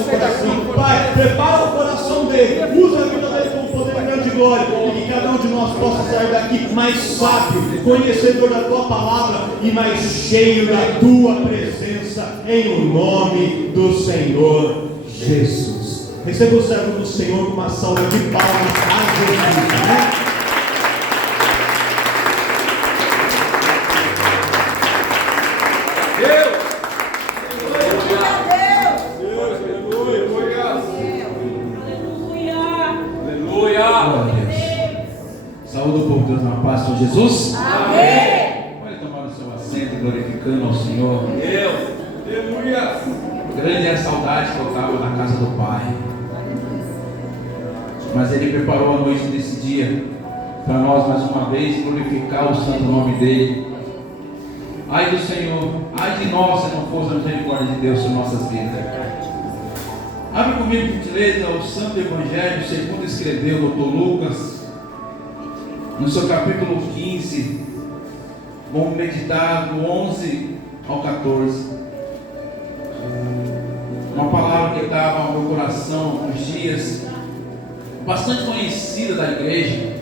seu coração. Pai, prepara o coração dele, usa a vida dele com poder e grande glória, e que cada um de nós possa sair daqui mais sábio, conhecedor da tua palavra e mais cheio da tua presença, em o nome do Senhor Jesus. Receba o servo do Senhor com uma salva de palmas a Jesus, né? Saúde o povo de Deus na paz de Jesus. Amém. Pode tomar o seu assento, glorificando ao Senhor. Aleluia. Grande é a saudade que eu estava na casa do Pai. Mas Ele preparou a noite desse dia para nós mais uma vez glorificar o santo nome dEle. Ai do Senhor, ai de nós se não fosse a misericórdia de Deus sobre nossas vidas. Abre comigo, por gentileza, o Santo Evangelho segundo escreveu o Dr. Lucas, no seu capítulo 15. Vamos meditar do 11 ao 14. Uma palavra que estava no meu coração nos dias, bastante conhecida da igreja.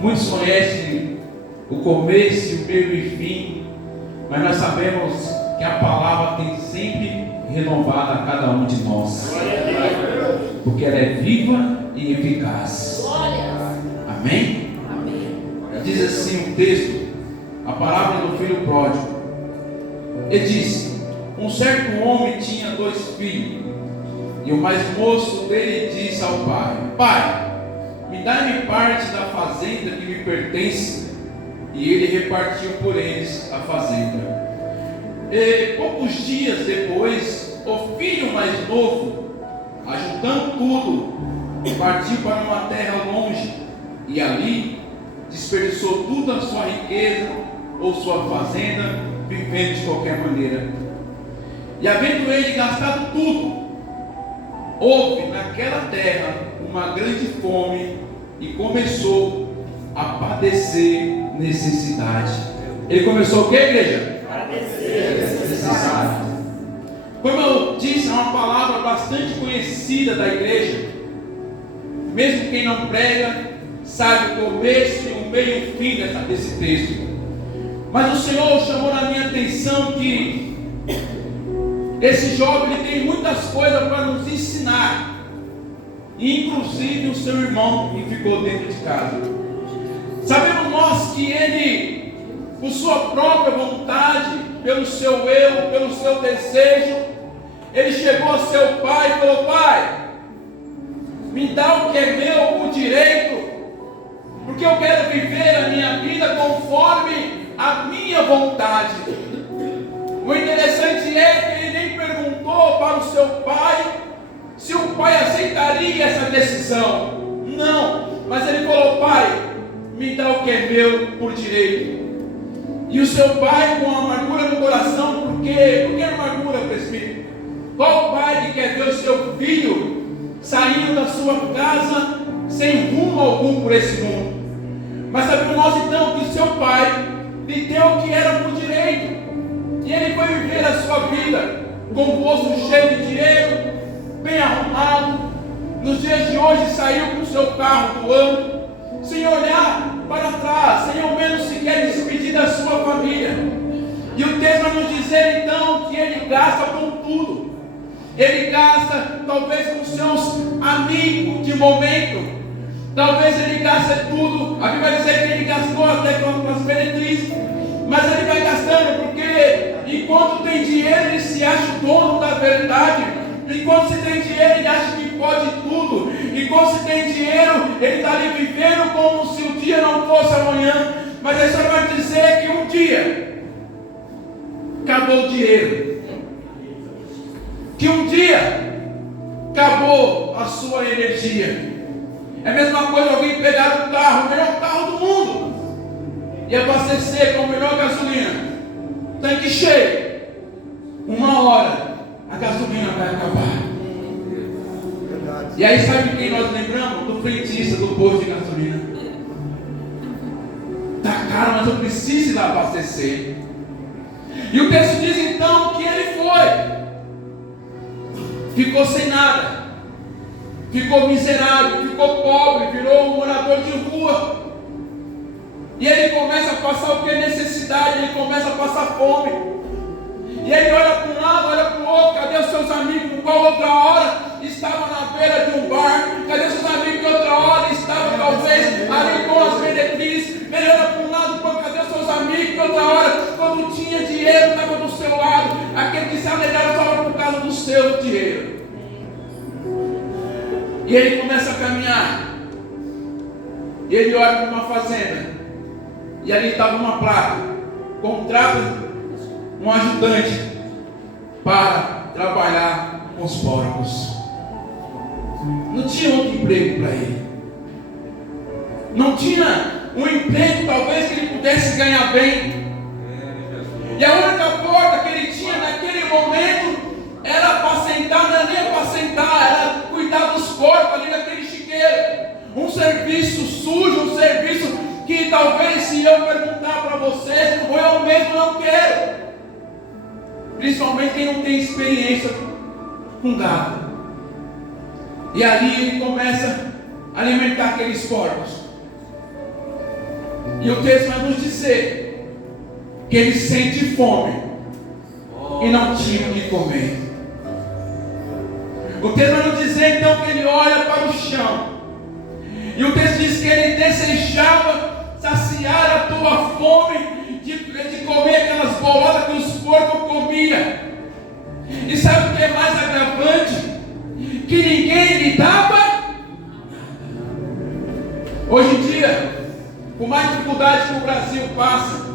Muitos conhecem o começo, o meio e o fim, mas nós sabemos que a palavra tem sempre renovado a cada um de nós, porque ela é viva e eficaz. Amém? Diz assim o texto, a parábola do filho pródigo. Ele disse: um certo homem tinha 2 filhos, e o mais moço dele disse ao pai: Pai, me dá-me parte da fazenda que me pertence. E ele repartiu por eles a fazenda. E poucos dias depois, o filho mais novo, ajuntando tudo, partiu para uma terra longe, e ali desperdiçou toda a sua riqueza ou sua fazenda, vivendo de qualquer maneira. E havendo ele gastado tudo, houve naquela terra uma grande fome, e começou a padecer necessidade. Ele começou o que, igreja? Padecer necessidade. Como eu disse, é uma palavra bastante conhecida da igreja. Mesmo quem não prega sabe o começo, o meio e o fim desse texto. Mas o Senhor chamou na minha atenção que esse jovem ele tem muitas coisas para nos ensinar, inclusive o seu irmão que ficou dentro de casa. Sabemos nós que ele, por sua própria vontade, pelo seu eu, pelo seu desejo, ele chegou a seu pai e falou: Pai, me dá o que é meu por direito, porque eu quero viver a minha vida conforme a minha vontade. O interessante é que ele nem perguntou para o seu pai se o pai aceitaria essa decisão. Não, mas ele falou: Pai, me dá o que é meu por direito. E o seu pai, com amargura no coração, por quê? Por que amargura, presbítero? Qual pai que quer ver o seu filho saindo da sua casa sem rumo algum por esse mundo? Mas sabemos nós então que seu pai lhe deu o que era por direito, e ele foi viver a sua vida com o bolso cheio de dinheiro, bem arrumado. Nos dias de hoje saiu com o seu carro do ano, sem olhar para trás, sem ao menos sequer despedir da sua família. E o texto vai nos dizer então que ele gasta com tudo. Ele gasta talvez com seus amigos de momento, talvez ele gaste tudo. A Bíblia vai dizer que ele gastou até com as meretrizes, mas ele vai gastando porque enquanto tem dinheiro ele se acha o dono da verdade. Enquanto se tem dinheiro ele acha que pode tudo. Enquanto se tem dinheiro ele está ali vivendo como se o dia não fosse amanhã. Mas a história vai dizer que um dia acabou o dinheiro, que um dia acabou a sua energia. É a mesma coisa alguém pegar o carro, o melhor carro do mundo, e abastecer com a melhor gasolina, tanque cheio. Uma hora a gasolina vai acabar. E aí sabe quem nós lembramos? Do frentista do posto de gasolina. Tá caro, mas eu preciso ir lá abastecer. E o texto diz então que ele foi. ficou sem nada, ficou miserável, ficou pobre, virou um morador de rua. E ele começa a passar o que é necessidade, ele começa a passar fome. E ele olha para um lado, olha para o outro, cadê os seus amigos? Com qual outra hora estavam na beira de um bar? Cadê os seus amigos que outra hora estavam talvez ali com as meretrizes? Ele olha para um lado, pô, cadê os seus amigos que outra hora, quando tinha dinheiro, estava do seu lado? Aquele que se alegrava só por causa do seu dinheiro. E ele começa a caminhar. E ele olha para uma fazenda. E ali estava uma placa: contrata um ajudante para trabalhar com os porcos. Não tinha outro emprego para ele. Não tinha um emprego talvez que ele pudesse ganhar bem. E a única porta que ele tinha naquele momento era apacentar, não era nem apacentar, era cuidar dos porcos ali naquele chiqueiro. Um serviço sujo, um serviço que talvez, se eu perguntar para você, ou eu mesmo não quero. Principalmente quem não tem experiência com gado. E ali ele começa a alimentar aqueles porcos. E o texto vai nos dizer que ele sente fome e não tinha o que comer. O texto vai nos dizer então que ele olha para o chão. E o texto diz que ele desejava saciar a tua fome de comer aquelas boladas que os porcos comiam. E sabe o que é mais agravante? Que ninguém lhe dava nada. Hoje em dia, com mais dificuldade que o Brasil passa,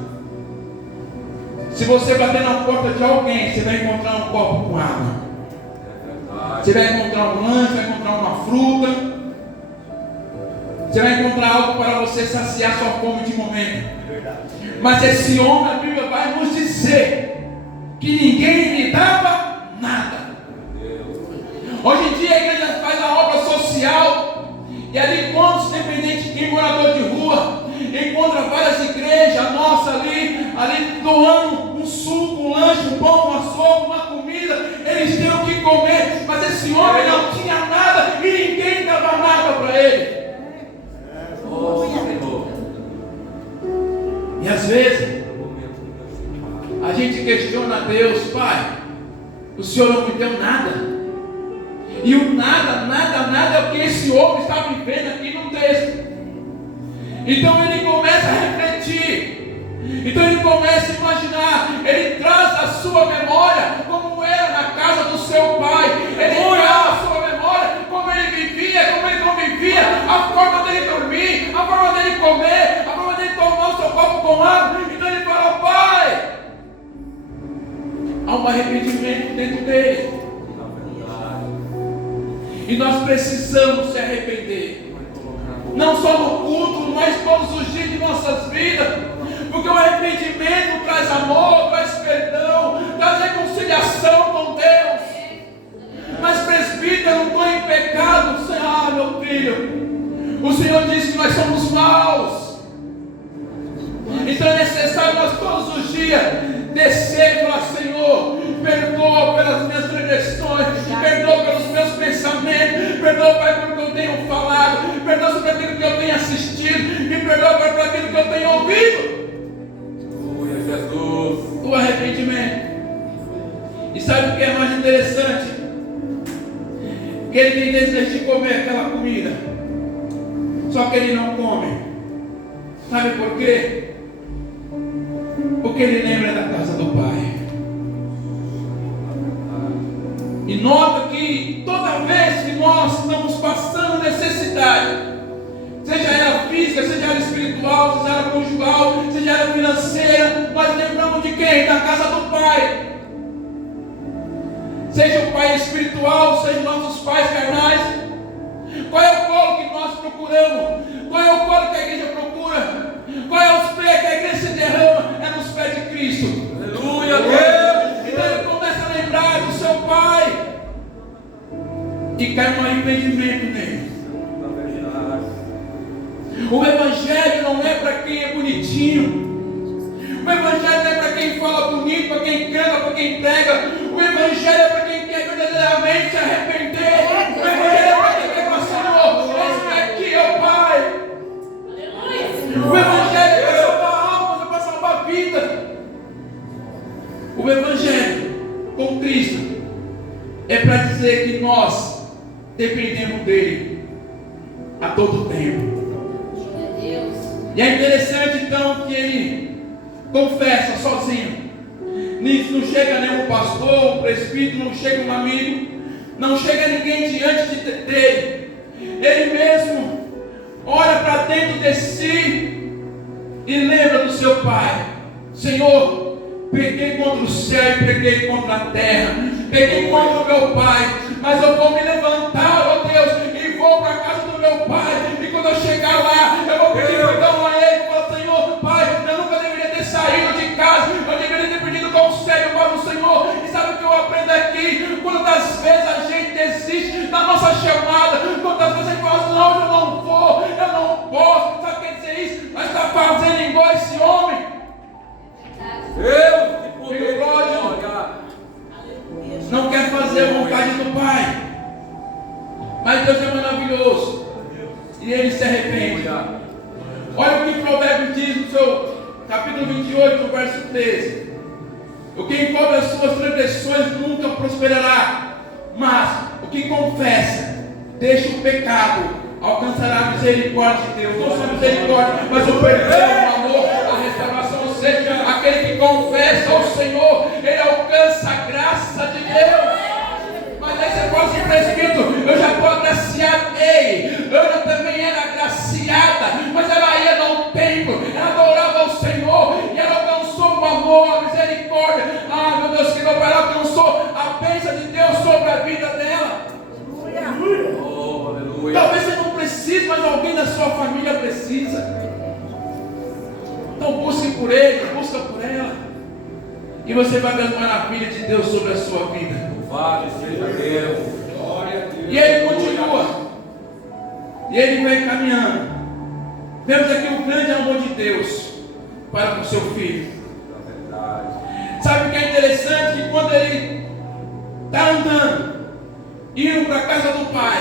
se você bater na porta de alguém, você vai encontrar um copo com água, você vai encontrar um lanche, vai encontrar uma fruta, você vai encontrar algo para você saciar sua fome de momento. Mas esse homem, a Bíblia vai nos dizer que ninguém lhe dava nada. Hoje em dia a igreja faz a obra social, e ali quantos, independente de quem, morador de rua, encontra várias igrejas nossas ali doando um suco, um lanche, um pão, uma sopa, uma comida. Eles têm o que comer, mas esse homem não tinha nada e ninguém dava nada para ele. E às vezes a gente questiona a Deus: Pai, o Senhor não me deu nada. E o nada é o que esse homem está vivendo aqui no texto. Então ele começa a refletir, então ele começa a imaginar, ele traz a sua memória como era na casa do seu pai, ele traz a sua memória como ele vivia, como ele convivia, a forma dele dormir, a forma dele comer, a forma dele tomar o seu copo com água. Então ele fala: Pai, há um arrependimento dentro dele. E nós precisamos se arrepender, não só no culto, mas todos os dias de nossas vidas, porque o arrependimento traz amor, traz perdão, traz reconciliação com Deus. Mas presbítero, não estou em pecado. Meu filho, o Senhor disse que nós somos maus. Então é necessário nós todos os dias descer e falar: Senhor, perdoa pelas minhas transgressões, perdoa pelos meus pensamentos, perdoa, Pai, pelo que eu tenho falado, perdoa sobre aquilo que eu tenho assistido, me perdoa, Pai, por aquilo que eu tenho ouvido. O arrependimento. E sabe o que é mais interessante? Que ele tem desejo de comer aquela comida, só que ele não come. Sabe por quê? Porque ele lembra da casa do Pai. E nota que toda vez que nós estamos passando necessidade, seja ela física, seja ela espiritual, seja ela conjugal, seja ela financeira, nós lembramos de quem? Da casa do Pai. Seja o Pai espiritual, seja nossos pais carnais. Qual é o colo que nós procuramos? Qual é o colo que a igreja procura? Qual é os pés que a igreja se derrama? É nos pés de Cristo. Aleluia, Deus! Então ele começa a lembrar do seu Pai, e cai um arrependimento nele. O Evangelho não é para quem é bonitinho. O Evangelho não é para quem fala bonito, para quem canta, para quem prega. O Evangelho é para quem quer verdadeiramente verdadeiramente se arrepender. O Evangelho vai dizer para o Senhor: eis-me aqui, ó Pai. O Evangelho é para salvar almas, é para salvar vida. O Evangelho com Cristo é para dizer que nós dependemos dele a todo tempo. E é interessante então que ele confessa sozinho. Não chega nenhum pastor, um presbítero, não chega um amigo, não chega ninguém diante dele. Ele mesmo olha para dentro de si e lembra do seu pai. Senhor, pequei contra o céu e pequei contra a terra, pequei contra o meu pai, mas eu vou me levantar, ó Deus, e vou para a casa do meu pai. E quando eu chegar lá, eu vou pedir perdão a ele. Falar: Senhor, pai, eu nunca deveria ter saído de casa, eu deveria ter pedido conselho para o Senhor. E sabe o que eu aprendo aqui? Quantas vezes a gente desiste da nossa chamada, quantas vezes a gente fala: não, eu não vou, eu não posso. Sabe o que quer dizer isso? Nós estamos fazendo igual esse homem. Filho pródigo, não quer fazer a vontade do Pai, mas Deus é maravilhoso e ele se arrepende. Olha o que Provérbios diz no seu capítulo 28, no verso 13: o que encobre as suas transgressões nunca prosperará, mas o que confessa, deixa o pecado, alcançará a misericórdia de Deus. Não só a misericórdia, mas o perdão, o amor, a restauração. Ou seja, aquele que confessa ao Senhor, ele alcança a graça de Deus. Mas aí você pode ser presbítero: eu já estou agraciado. Ei, Ana também era agraciada, mas ela ia no templo, ela adorava ao Senhor e ela alcançou o amor, a misericórdia. Ah, meu Deus, que meu pai, ela alcançou a bênção de Deus sobre a vida dela. Talvez você não precise, mas alguém da sua família precisa. Então busque por ele, busca por ela, e você vai ver as maravilhas de Deus sobre a sua vida. Louvado seja Deus. Glória a Deus. E ele continua, e ele vai caminhando. Vemos aqui o grande amor de Deus para com o seu filho. Sabe o que é interessante? Que quando ele está andando, indo para a casa do pai,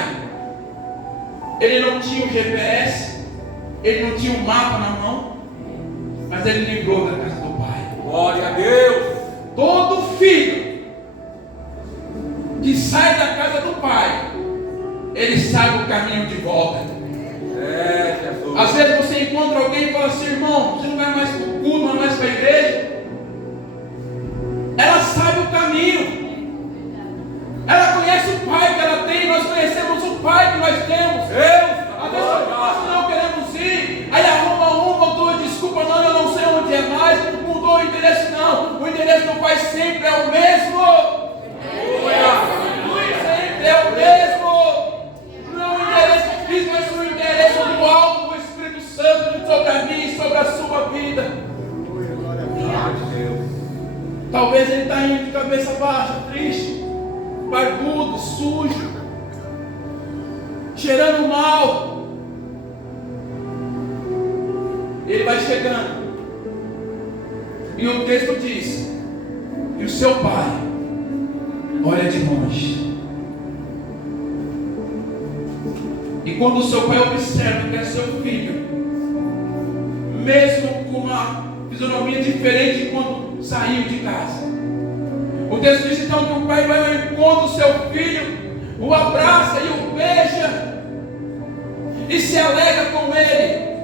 ele não tinha o GPS, ele não tinha o mapa na mão, mas ele lembrou da casa do pai. Glória a Deus. Todo filho que sai da casa do pai, ele sabe o caminho de volta. Jesus. Às vezes você encontra alguém e fala assim: irmão, você não vai mais para o culto, não vai mais para a igreja. Ela sabe o caminho. Ela conhece o pai que ela tem. Nós conhecemos o pai que nós temos. Às vezes nós não queremos ir, aí arruma uma ou duas desculpas: não, eu não sei onde é mais, mudou o endereço. Não, o endereço do pai sempre é o mesmo. Sempre é o mesmo. Não é o endereço físico, mas o endereço do alto do Espírito Santo sobre a minha e sobre a sua vida. Talvez ele está indo de cabeça baixa, triste, barbudo, sujo, cheirando mal. Ele vai chegando, e o texto diz: e o seu pai olha de longe. E quando o seu pai observa que é seu filho, mesmo com uma fisionomia diferente de quando saiu de casa, o texto diz então que o pai vai ao encontro do seu filho, o abraça e o beija, e se alegra com ele.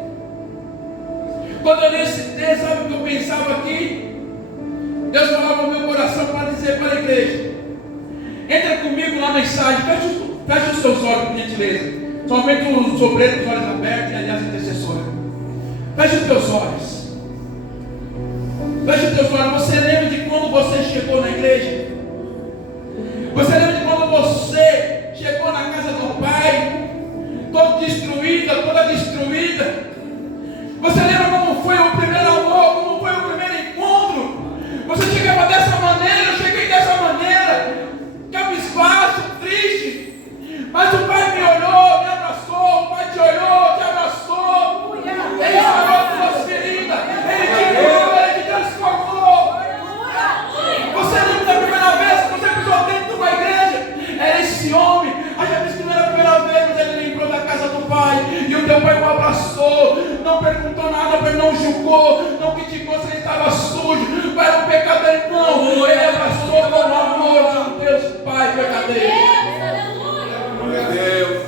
Quando eu li esse texto, sabe o que eu pensava aqui? Deus falava no meu coração para dizer para a igreja: entra comigo lá na mensagem, fecha os seus olhos, por gentileza. Somente os obreiros com os olhos abertos, e aliás, intercessores. Feche os teus olhos. Feche os teus olhos. Você lembra de quando você chegou na igreja? Você lembra de quando você chegou na casa do Pai, toda destruída? Você lembra como foi o primeiro amor, como foi o primeiro encontro? Você chegava dessa maneira, eu cheguei dessa maneira, cabisbaixo, triste. Mas o Pai me olhou, me abraçou, o Pai te olhou, te abraçou. Ele falou que nós seríamos. criticou, não criticou se ele estava sujo, era um pecadeiro, não, ele abraçou com o amor de um Deus Pai verdadeiro. Glória a Deus.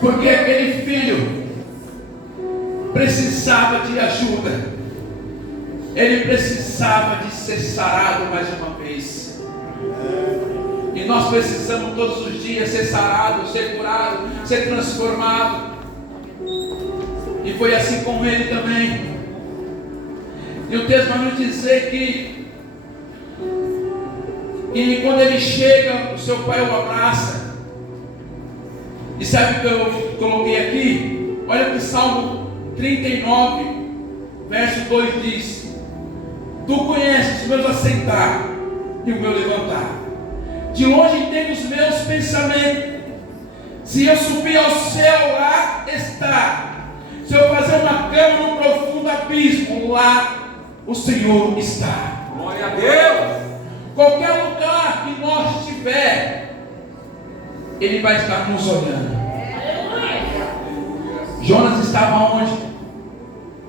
Porque aquele filho precisava de ajuda, ele precisava de ser sarado mais uma vez. E nós precisamos todos os dias ser sarado, ser curado, ser transformado. E foi assim com ele também. E o texto vai nos dizer que quando ele chega, o seu pai o abraça. E sabe o que eu coloquei aqui? Olha o que Salmo 39, verso 2 diz: Tu conheces os meus assentar e o meu levantar. De longe entende os meus pensamentos. Se eu subir ao céu, lá está. Se eu fazer uma cama no profundo abismo, lá o Senhor está. Glória a Deus. Qualquer lugar que nós estiver, Ele vai estar nos olhando. Jonas estava onde?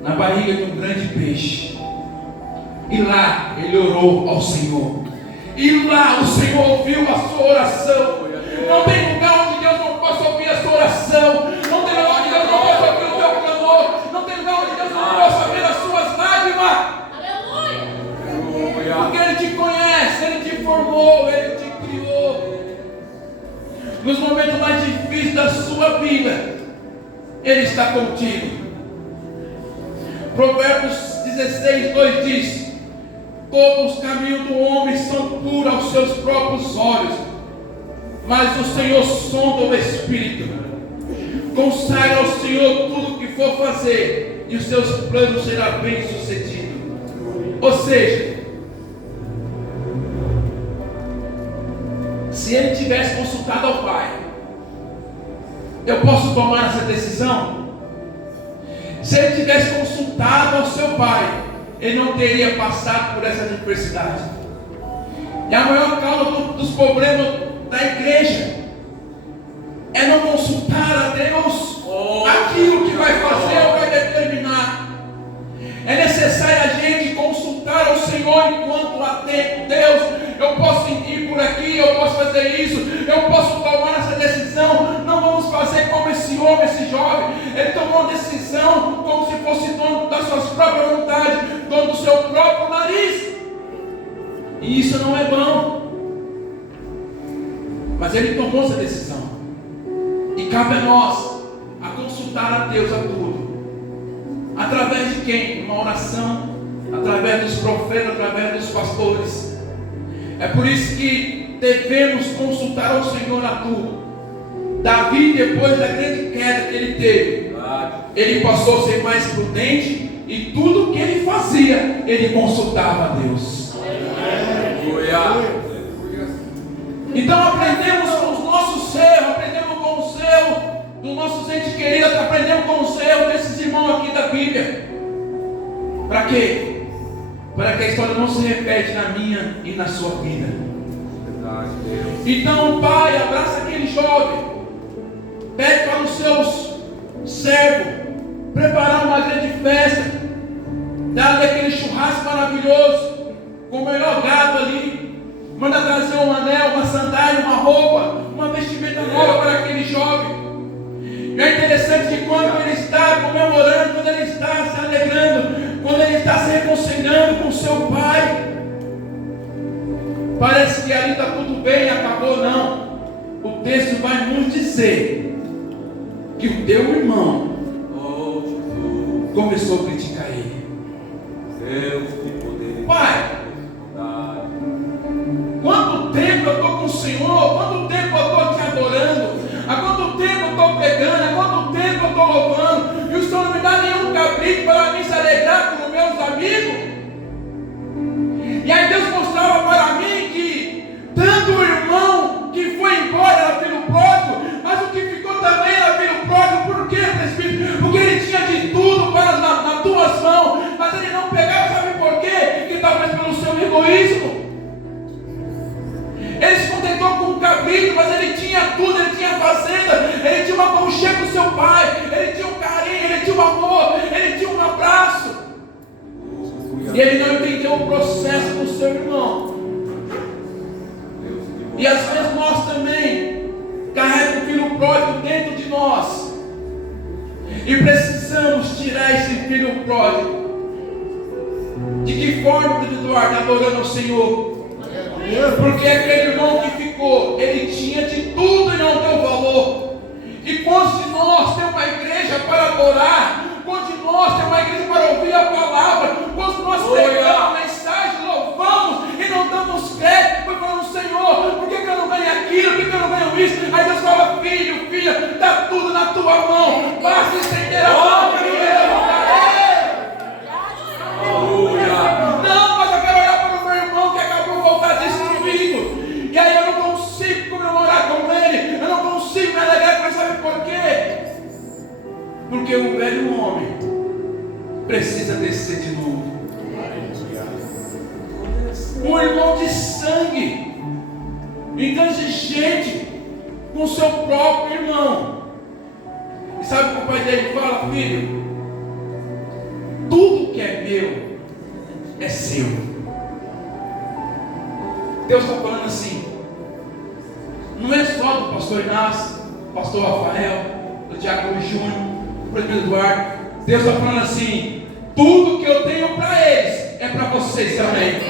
Na barriga de um grande peixe. E lá ele orou ao Senhor. E lá o Senhor ouviu a sua oração. Não tem lugar onde Deus não possa ouvir a sua oração. Não tem lugar onde Deus não possa ouvir o teu clamor. Não tem lugar onde Deus não possa ver as suas lágrimas. Porque Ele te conhece, Ele te formou, Ele te criou. Nos momentos mais difíceis da sua vida, Ele está contigo. Provérbios 16, 2 diz: Todos os caminhos do homem são puros aos seus próprios olhos, mas o Senhor sonda o espírito. Consagra ao Senhor tudo o que for fazer, e os seus planos serão bem sucedidos. Ou seja, se ele tivesse consultado ao Pai, eu posso tomar essa decisão? Se ele tivesse consultado ao seu Pai, ele não teria passado por essa adversidade. E a maior causa dos problemas da igreja é não consultar a Deus aquilo que vai fazer ou vai determinar. É necessário a gente consultar ao Senhor enquanto há tempo. Deus, eu posso ir por aqui, eu posso fazer isso, eu posso tomar essa decisão. Não vamos fazer como esse homem, esse jovem. Ele tomou uma decisão como se fosse dono das suas próprias vontades, dono do seu próprio nariz. E isso não é bom. Mas ele tomou essa decisão. E cabe a nós a consultar a Deus a tudo. Através de quem? Uma oração, através dos profetas, através dos pastores. É por isso que devemos consultar ao Senhor a tudo. Davi, depois da grande queda que ele teve, ele passou a ser mais prudente, e tudo que ele fazia, ele consultava a Deus. Então aprendemos com os nossos erros, aprendemos com os erros dos nossos entes queridos, aprendemos com os erros desses irmãos aqui da Bíblia. Para quê? Para que a história não se repete na minha e na sua vida. Então o pai abraça aquele jovem, pede para os seus servos preparar uma grande festa, dar aquele churrasco maravilhoso, com o melhor gado ali, manda trazer um anel, uma sandália, uma roupa, uma vestimenta nova para aquele jovem. E é interessante que quando ele está comemorando, quando ele está se alegrando, quando ele está se reconciliando com seu pai, parece que ali está tudo bem, acabou. Não. O texto vai nos dizer que o teu irmão começou a criticar ele. Deus tem poder. Pai, quanto tempo eu estou com o Senhor? Quanto tempo eu estou te adorando? Há quanto tempo eu estou pregando? Há quanto tempo eu estou louvando? E o Senhor não me dá nenhum cabrito para mim se alegrar com os meus amigos? E aí Deus mostrava para mim que tanto o irmão que foi embora era filho pródigo, mas o que ficou também era filho pródigo. Por quê, presbítero? Porque ele tinha de tudo nas tuas mãos, mas ele não pegava. Sabe por quê? Que talvez pelo seu egoísmo. Ele se contentou com um cabrito, mas ele tinha tudo, ele tinha fazenda, ele tinha uma aconchego com seu pai, ele tinha um carinho, ele tinha um amor, ele tinha um abraço. E ele não entendeu o processo do seu irmão. E às vezes nós também carregamos o filho pródigo dentro de nós. E precisamos tirar esse filho pródigo. De que forma, Pedro Eduardo, adorando ao Senhor? Porque aquele irmão que ficou, ele tinha de tudo e não deu valor. E quantos de nós temos uma igreja para adorar? Quantos de nós temos uma igreja para ouvir a palavra? Quantos de nós pregamos a mensagem, louvamos e não damos crédito? Foi falando, Senhor, por que eu não ganho aquilo? Por que eu não ganho isso? Aí Deus fala, filho, filha, está tudo na tua mão. Basta estender a mão que eu vou dar. Não, mas eu quero olhar para o meu irmão que acabou de voltar destruído. E aí eu não consigo comemorar com ele. Eu não consigo me alegrar, mas sabe por quê? Porque o velho homem precisa descer de novo. Um irmão de sangue, intransigente com seu próprio irmão. E sabe o que o pai dele fala? Filho, tudo que é meu é seu. Deus está falando assim. Não é só do pastor Inácio, do pastor Rafael, do Diácono Júnior, do presbítero Eduardo. Deus está falando assim: tudo que eu tenho para eles é para vocês também.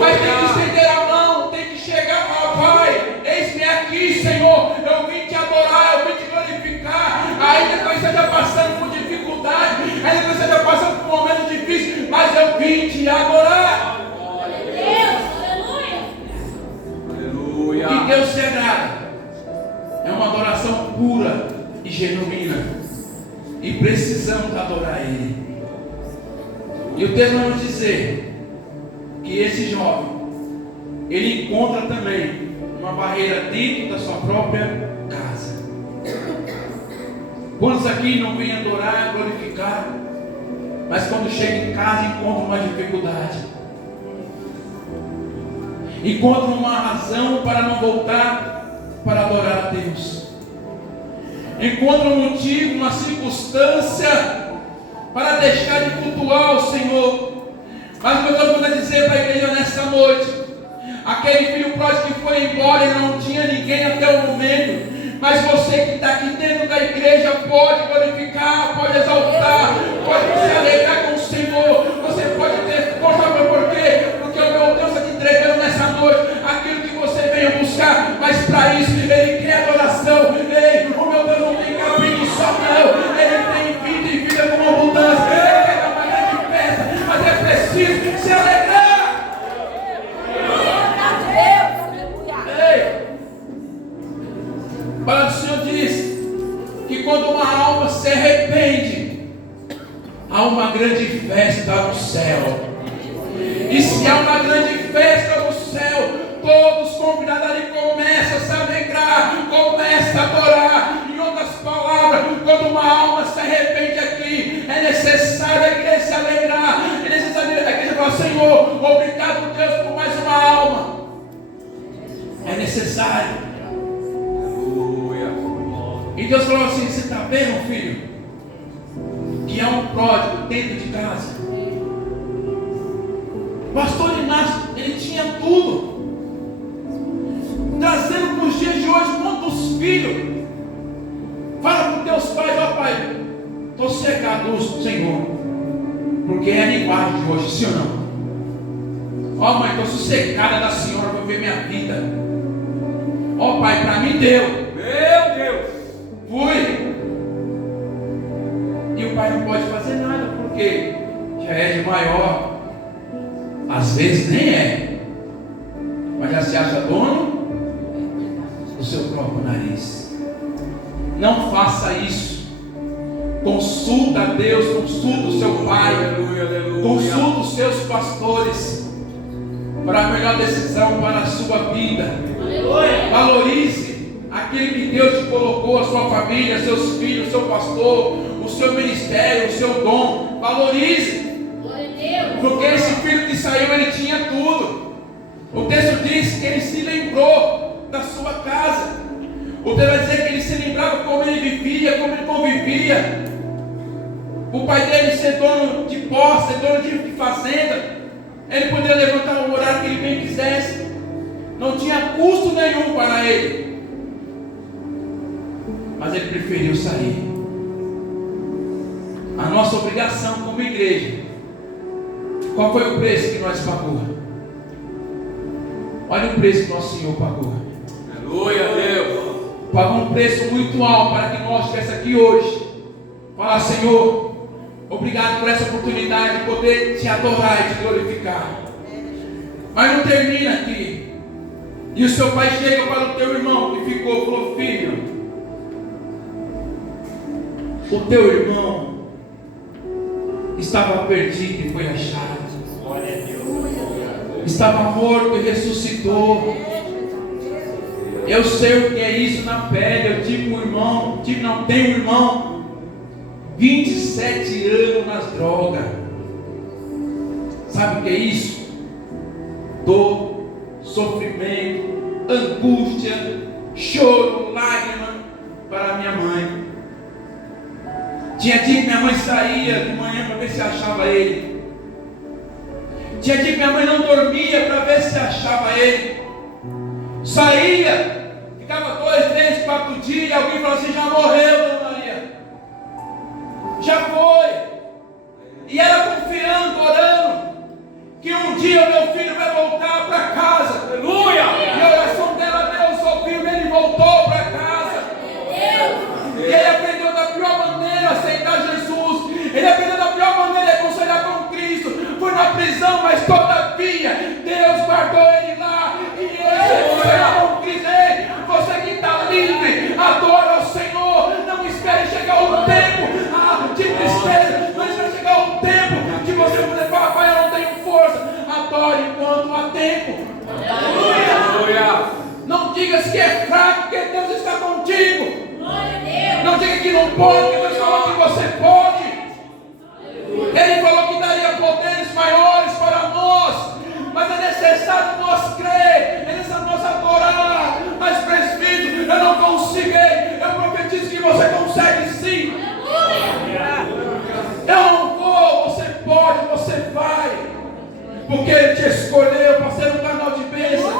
Mas tem que estender a mão, tem que chegar e falar: Pai, eis-me aqui, Senhor. Eu vim te adorar, eu vim te glorificar. Aí depois você está passando por dificuldade, aí depois você está passando por um momento difícil, mas eu vim te adorar. Que Deus se agrada é uma adoração pura e genuína, e precisamos adorar Ele. E o texto vai nos dizer que esse jovem, ele encontra também uma barreira dentro da sua própria casa. Quantos aqui não vêm adorar, glorificar, mas quando chega em casa encontra uma dificuldade? Encontra uma razão para não voltar para adorar a Deus. Encontra um motivo, uma circunstância para deixar de cultuar o Senhor. Mas o que eu estou querendo dizer para a igreja nessa noite: aquele filho pródigo que foi embora e não tinha ninguém até o momento. Mas você que está aqui dentro da igreja pode glorificar, pode exaltar, pode se alegrar com o Senhor. Você pode ter força. Por quê? Porque o meu Deus está te entregando nessa noite aquilo que você veio buscar. Mas para isso Ele quer adoração. Ei, o meu Deus não tem capricho só não. Ele tem vida e vida com abundância. Ele quer dar uma grande festa, mas é preciso se alegrar. Ei, a palavra do Senhor diz que quando uma alma se arrepende, há uma grande festa no céu. E se há uma grande festa no céu, todos convidados ali começam a se alegrar, começam a adorar. Em outras palavras, quando uma alma se arrepende aqui, é necessário a igreja se alegrar. É necessário a igreja falar: Senhor, obrigado Deus por mais uma alma. É necessário. E Deus falou assim: você está vendo, filho, que há um pródigo dentro de casa? O pastor Inácio, ele tinha tudo, trazendo para os dias de hoje. Quantos filhos fala para os teus pais: ó pai, estou cegado do Senhor, porque é a linguagem de hoje, sim ou não? Ó mãe, estou sossegada da senhora para ver minha vida. Ó pai, para mim deu. Meu Deus! Fui. E o pai não pode fazer nada, porque já é de maior. Às vezes nem é, mas já se acha dono do seu próprio nariz. Não faça isso. Consulta a Deus, consulta o seu pai, consulta os seus pastores para a melhor decisão para a sua vida. Valorize aquele que Deus te colocou, a sua família, seus filhos, seu pastor, o seu ministério, o seu dom. Valorize. Porque esse filho que saiu, ele tinha tudo. O texto diz que ele se lembrou da sua casa. O texto vai dizer que ele se lembrava como ele vivia, como ele convivia. o pai dele ser dono de posse, ser dono de fazenda, ele poderia levantar o horário que ele bem quisesse, não tinha custo nenhum para ele, mas ele preferiu sair. A nossa obrigação como igreja, qual foi o preço que nós pagamos? Olha o preço que nosso Senhor pagou. Aleluia, Deus. Pagou um preço muito alto para que nós estivéssemos aqui hoje. Falar: Senhor, obrigado por essa oportunidade de poder te adorar e te glorificar. Mas não termina aqui. E o seu pai chega para o teu irmão que ficou e falou: filho, o teu irmão estava perdido e foi achado. Estava morto e ressuscitou. Eu sei o que é isso na pele. Eu tive um irmão, tenho um irmão, 27 anos nas drogas. Sabe o que é isso? Dor, sofrimento, angústia, choro, lágrima para minha mãe. Tinha dia que minha mãe saía de manhã para ver se achava ele. Tinha dia que minha mãe não dormia para ver se achava ele. Saía, ficava 2, 3, 4 dias, e alguém falava assim: já morreu, Dona Maria. Já foi. E ela confiando, orando, que um dia o meu filho vai voltar para casa. Aleluia! E a oração dela, Deus ouviu, ele voltou para casa. E ele aprendeu da pior maneira a aceitar Jesus. Ele aprendeu da pior maneira a reconciliar com Cristo. Foi na prisão, mas todavia Deus guardou ele lá. E ele não quiser. Você que está livre, adora ao Senhor. Não espere chegar o tempo de tristeza. Não espere chegar o tempo de você poder falar: pai, eu não tenho força. Adore enquanto há tempo. Aleluia. Não diga que é fraco, porque Deus está contigo. Não diga que não pode, porque Deus falou que você pode. Ele falou que daria poderes maiores para nós, mas é necessário nós crer, é necessário nós adorar. Mas presbítero, eu não consigo. Eu profetizo que você consegue sim. Eu não vou, você pode, você vai, porque Ele te escolheu para ser um canal de bênção.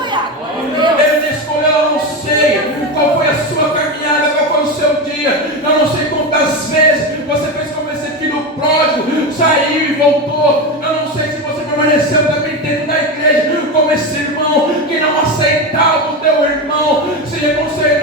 Ele te escolheu, eu não sei qual foi a sua caminhada, qual foi o seu dia. Eu não sei quantas vezes você fez como esse filho pródigo, saiu e voltou. Eu não sei se você permaneceu também dentro da igreja como esse irmão que não aceitava o teu irmão, se reconciliou